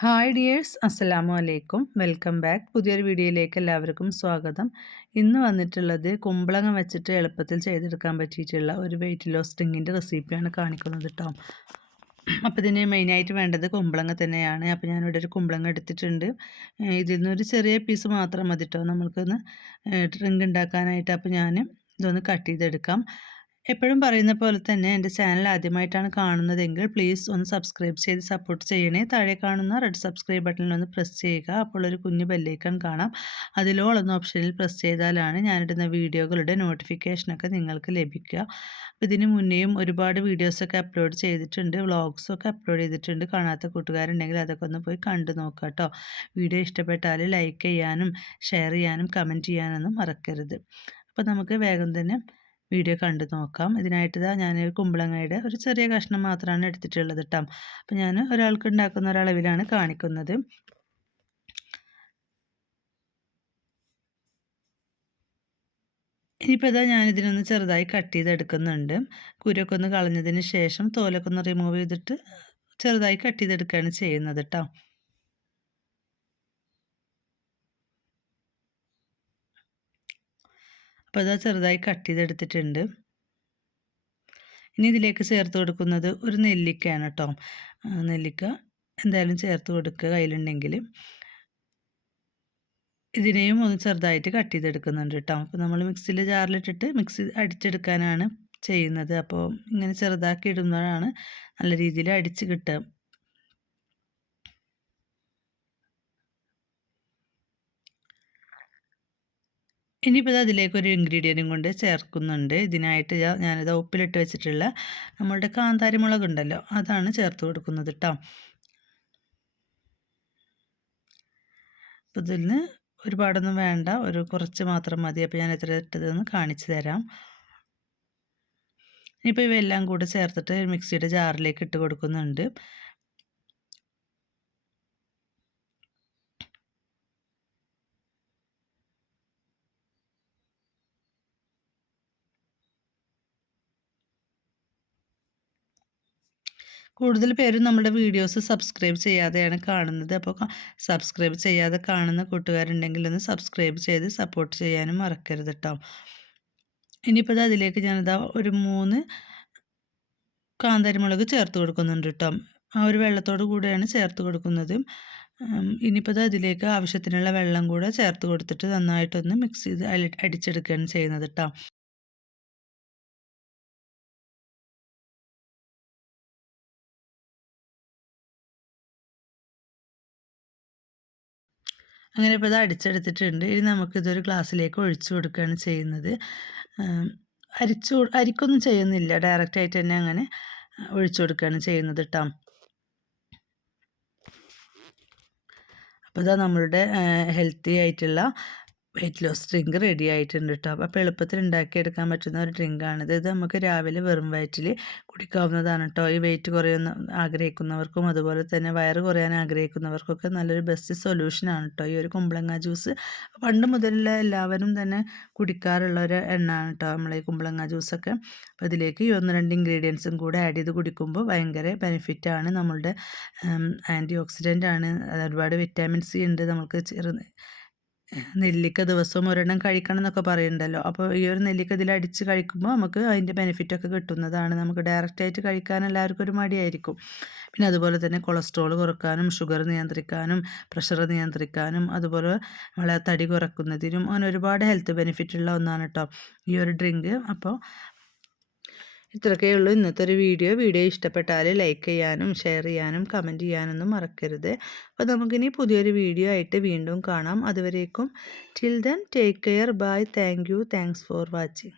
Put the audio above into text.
Hi dears അസ്സലാമു അലൈക്കും welcome back പുതിയൊരു വീഡിയോയിലേക്ക് എല്ലാവർക്കും സ്വാഗതം. ഇന്ന് വന്നിട്ടുള്ളത് കുമ്പളങ്ങ വെച്ചിട്ട് എളുപ്പത്തിൽ ചെയ്തെടുക്കാൻ പറ്റിയിട്ടുള്ള ഒരു വെയിറ്റ് ലോസ് ഡ്രിങ്കിന്റെ റെസിപ്പിയാണ് കാണിക്കുന്നത് കേട്ടോ അപ്പോൾ ഇതിന് മെയിനായിട്ട് വേണ്ടത് കുമ്പളങ്ങ തന്നെയാണ്. അപ്പോൾ ഞാനിവിടെ ഒരു കുമ്പളങ്ങ എടുത്തിട്ടുണ്ട്. ഇതിൽ നിന്നൊരു ചെറിയ പീസ് മാത്രം മതി കേട്ടോ നമ്മൾക്കൊന്ന് ഡ്രിങ്ക് ഉണ്ടാക്കാനായിട്ട് അപ്പോൾ ഞാൻ ഇതൊന്ന് കട്ട് ചെയ്തെടുക്കാം. എപ്പോഴും പറയുന്ന പോലെ തന്നെ എന്റെ ചാനൽ ആദ്യമായിട്ടാണ് കാണുന്നതെങ്കിൽ പ്ലീസ് ഒന്ന് സബ്സ്ക്രൈബ് ചെയ്ത് സപ്പോർട്ട് ചെയ്യണേ. താഴെ കാണുന്ന റെഡ് സബ്സ്ക്രൈബ് ബട്ടണിൽ ഒന്ന് പ്രസ് ചെയ്യുക. അപ്പോൾ ഒരു കുഞ്ഞു ബെല്ലേക്കൺ കാണാം. അതിലോളെന്ന ഓപ്ഷനിൽ പ്രസ് ചെയ്താലാണ് ഞാനിടുന്ന വീഡിയോകളുടെ നോട്ടിഫിക്കേഷനൊക്കെ നിങ്ങൾക്ക് ലഭിക്കുക. ഇതിന് മുന്നേയും ഒരുപാട് വീഡിയോസൊക്കെ അപ്ലോഡ് ചെയ്തിട്ടുണ്ട്. വ്ളോഗ്സൊക്കെ അപ്ലോഡ് ചെയ്തിട്ടുണ്ട്. കാണാത്ത കൂട്ടുകാരുണ്ടെങ്കിൽ അതൊക്കെ ഒന്ന് പോയി കണ്ടു നോക്കാം കേട്ടോ. വീഡിയോ ഇഷ്ടപ്പെട്ടാൽ ലൈക്ക് ചെയ്യാനും ഷെയർ ചെയ്യാനും കമന്റ് ചെയ്യാനൊന്നും മറക്കരുത്. അപ്പോൾ നമുക്ക് വേഗം തന്നെ വീഡിയോ കണ്ടു നോക്കാം. ഇതിനായിട്ട് ഇതാ ഞാൻ കുമ്പളങ്ങയുടെ ഒരു ചെറിയ കഷ്ണം മാത്രമാണ് എടുത്തിട്ടുള്ളത് കേട്ടോ അപ്പം ഞാൻ ഒരാൾക്ക് ഉണ്ടാക്കുന്ന ഒരളവിലാണ് കാണിക്കുന്നത്. ഇനിയിപ്പോൾ ഇതാ ഞാനിതിനൊന്ന് ചെറുതായി കട്ട് ചെയ്തെടുക്കുന്നുണ്ട്. കുരൊക്കെ ഒന്ന് കളഞ്ഞതിന് ശേഷം തോലൊക്കെ ഒന്ന് റിമൂവ് ചെയ്തിട്ട് ചെറുതായി കട്ട് ചെയ്തെടുക്കുകയാണ് ചെയ്യുന്നത് കേട്ടോ അപ്പോൾ അത് ചെറുതായി കട്ട് ചെയ്തെടുത്തിട്ടുണ്ട്. ഇനി ഇതിലേക്ക് ചേർത്ത് കൊടുക്കുന്നത് ഒരു നെല്ലിക്കയാണ് കേട്ടോ നെല്ലിക്ക എന്തായാലും ചേർത്ത് കൊടുക്കുക കയ്യിലുണ്ടെങ്കിൽ. ഇതിനെയും ഒന്ന് ചെറുതായിട്ട് കട്ട് ചെയ്തെടുക്കുന്നുണ്ട് കേട്ടോ അപ്പോൾ നമ്മൾ മിക്സിയിൽ ജാറിലിട്ടിട്ട് മിക്സി അടിച്ചെടുക്കാനാണ് ചെയ്യുന്നത്. അപ്പോൾ ഇങ്ങനെ ചെറുതാക്കി ഇടുന്നതാണ് നല്ല രീതിയിൽ അടിച്ച് കിട്ടുക. ഇനിയിപ്പോൾ ഇത് അതിലേക്ക് ഒരു ഇൻഗ്രീഡിയന്റും കൊണ്ട് ചേർക്കുന്നുണ്ട്. ഇതിനായിട്ട് ഞാനിത് ഉപ്പിലിട്ട് വെച്ചിട്ടുള്ള നമ്മളുടെ കാന്താരി മുളക് ഉണ്ടല്ലോ അതാണ് ചേർത്ത് കൊടുക്കുന്നത് കേട്ടോ അപ്പോൾ ഇതിൽ നിന്ന് ഒരുപാടൊന്നും വേണ്ട ഒരു കുറച്ച് മാത്രം മതി. അപ്പോൾ ഞാൻ എത്ര ഇട്ടതെന്ന് കാണിച്ചു തരാം. ഇനിയിപ്പോൾ ഇവയെല്ലാം കൂടെ ചേർത്തിട്ട് മിക്സിയുടെ ജാറിലേക്ക് ഇട്ട് കൊടുക്കുന്നുണ്ട്. കൂടുതൽ പേരും നമ്മുടെ വീഡിയോസ് സബ്സ്ക്രൈബ് ചെയ്യാതെയാണ് കാണുന്നത്. അപ്പോൾ സബ്സ്ക്രൈബ് ചെയ്യാതെ കാണുന്ന കൂട്ടുകാരുണ്ടെങ്കിൽ ഒന്ന് സബ്സ്ക്രൈബ് ചെയ്ത് സപ്പോർട്ട് ചെയ്യാനും മറക്കരുത് കേട്ടോ ഇനിയിപ്പോൾ അതിലേക്ക് ഞാനിതാ ഒരു മൂന്ന് കാന്താരിമുളക് ചേർത്ത് കൊടുക്കുന്നുണ്ട് കേട്ടോ ആ ഒരു വെള്ളത്തോട് കൂടെയാണ് ചേർത്ത് കൊടുക്കുന്നത്. ഇനിയിപ്പോൾ അതിലേക്ക് ആവശ്യത്തിനുള്ള വെള്ളം കൂടെ ചേർത്ത് കൊടുത്തിട്ട് നന്നായിട്ടൊന്ന് മിക്സ് ചെയ്ത് അടിച്ചെടുക്കുകയാണ് ചെയ്യുന്നത് കേട്ടോ അങ്ങനെ ഇപ്പോൾ ഇത് അടിച്ചെടുത്തിട്ടുണ്ട്. ഇനി നമുക്കിതൊരു ഗ്ലാസ്സിലേക്ക് ഒഴിച്ചു കൊടുക്കുകയാണ് ചെയ്യുന്നത്. അരിച്ചു അരിക്കൊന്നും ചെയ്യുന്നില്ല. ഡയറക്റ്റായിട്ട് തന്നെ അങ്ങനെ ഒഴിച്ചു കൊടുക്കുകയാണ് ചെയ്യുന്നത് കേട്ടോ അപ്പോൾ ഇതാ നമ്മളുടെ ഹെൽത്തി ആയിട്ടുള്ള വെയിറ്റ് ലോസ് ഡ്രിങ്ക് റെഡി ആയിട്ടുണ്ട് കേട്ടോ അപ്പോൾ എളുപ്പത്തിൽ ഉണ്ടാക്കിയെടുക്കാൻ പറ്റുന്ന ഒരു ഡ്രിങ്കാണിത് ഇത് നമുക്ക് രാവിലെ വെറും വയറ്റിൽ കുടിക്കാവുന്നതാണ് കേട്ടോ ഈ വെയിറ്റ് കുറയുന്ന ആഗ്രഹിക്കുന്നവർക്കും അതുപോലെ തന്നെ വയറ് കുറയാൻ ആഗ്രഹിക്കുന്നവർക്കൊക്കെ നല്ലൊരു ബെസ്റ്റ് സൊല്യൂഷനാണ് കേട്ടോ ഈ ഒരു കുമ്പളങ്ങ ജ്യൂസ് പണ്ട് മുതലുള്ള എല്ലാവരും തന്നെ കുടിക്കാറുള്ള ഒരു എണ്ണയാണ് കേട്ടോ നമ്മൾ ഈ കുമ്പളങ്ങ ജ്യൂസൊക്കെ അപ്പോൾ ഇതിലേക്ക് ഈ ഒന്ന് രണ്ട് ഇൻഗ്രീഡിയൻസും കൂടെ ആഡ് ചെയ്ത് കുടിക്കുമ്പോൾ ഭയങ്കര ആണ്. നമ്മളുടെ ആന്റി ഓക്സിഡന്റ് ആണ്. ഒരുപാട് വിറ്റാമിൻ സി ഉണ്ട്. നമുക്ക് ചെറു നെല്ലിക്ക ദിവസവും ഒരെണ്ണം കഴിക്കണം എന്നൊക്കെ പറയുന്നുണ്ടല്ലോ അപ്പോൾ ഈ ഒരു നെല്ലിക്ക ഇതിൽ അടിച്ച് കഴിക്കുമ്പോൾ നമുക്ക് അതിന്റെ ബെനിഫിറ്റൊക്കെ കിട്ടുന്നതാണ്. നമുക്ക് ഡയറക്റ്റായിട്ട് കഴിക്കാൻ എല്ലാവർക്കും ഒരു മടിയായിരിക്കും. പിന്നെ അതുപോലെ തന്നെ കൊളസ്ട്രോൾ കുറക്കാനും ഷുഗർ നിയന്ത്രിക്കാനും പ്രഷർ നിയന്ത്രിക്കാനും അതുപോലെ നമ്മളെ തടി കുറക്കുന്നതിനും അങ്ങനെ ഒരുപാട് ഹെൽത്ത് ബെനിഫിറ്റ് ഉള്ള ഒന്നാണ് കേട്ടോ ഈ ഒരു ഡ്രിങ്ക് അപ്പോൾ ഇത്രയൊക്കെ ഉള്ളൂ ഇന്നത്തെ ഒരു വീഡിയോ. വീഡിയോ ഇഷ്ടപ്പെട്ടാൽ ലൈക്ക് ചെയ്യാനും ഷെയർ ചെയ്യാനും കമന്റ് ചെയ്യാനൊന്നും മറക്കരുത്. അപ്പോൾ നമുക്കിനി പുതിയൊരു വീഡിയോ ആയിട്ട് വീണ്ടും കാണാം. അതുവരേക്കും till then take care bye thank you thanks for watching